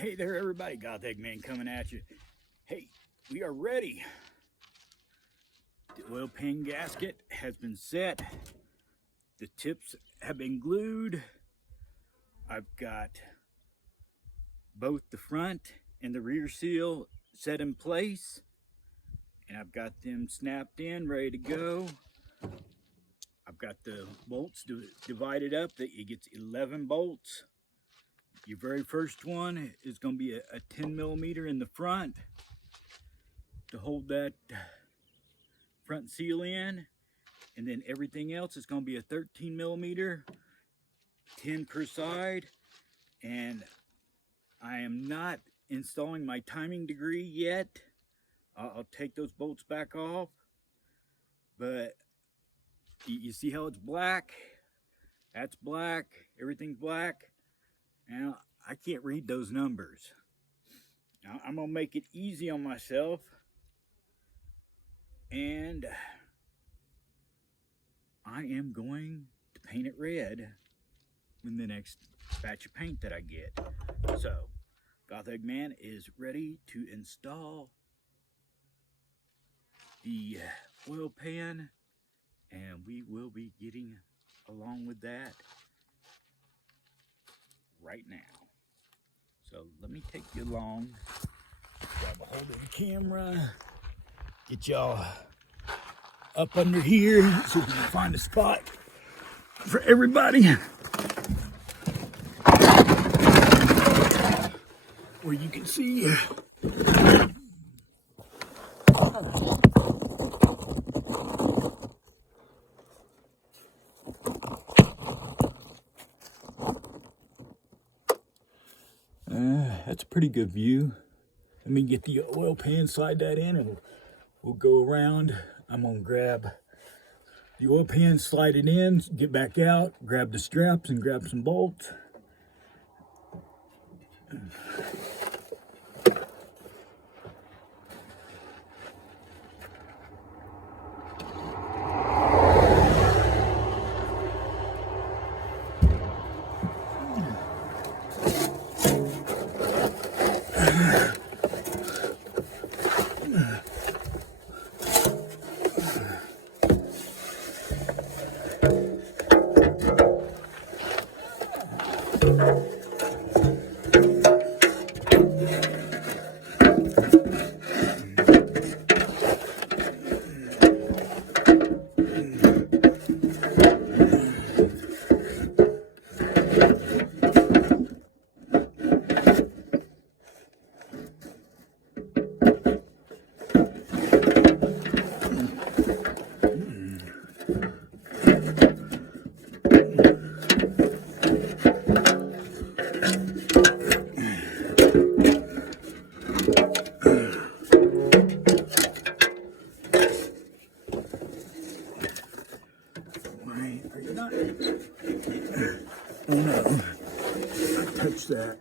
Hey there, everybody. Goth Eggman coming at you. Hey, we are ready. The oil pan gasket has been set. The tips have been glued. I've got both the front and the rear seal set in place. And I've got them snapped in, ready to go. I've got the bolts divided up. It gets 11 bolts. Your very first one is going to be a 10 millimeter in the front to hold that front seal in, and then everything else is going to be a 13 millimeter, 10 per side. And I am not installing my timing degree yet. I'll take those bolts back off, but you see how it's black? That's black. Everything's black. Now, I can't read those numbers. Now, I'm going to make it easy on myself. And I am going to paint it red in the next batch of paint that I get. So, Goth Eggman is ready to install the oil pan. And we will be getting along with that right now. So let me take you along, grab a hold of the camera, get y'all up under here so we can find a spot for everybody where you can see. That's a pretty good view. Let me get the oil pan, slide that in, and we'll go around. I'm gonna grab the oil pan, slide it in, get back out, grab the straps and grab some bolts. Oh no, touch that.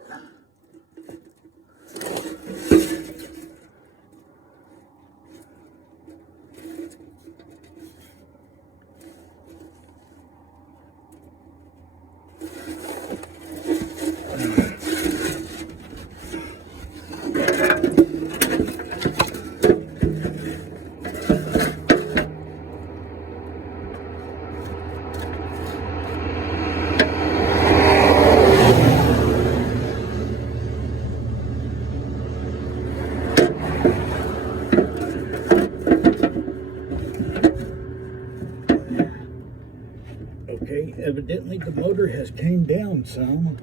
Okay, evidently the motor has came down some.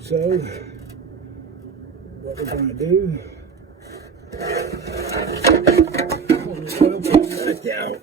So, what we're going to do, pull the oil pan back out.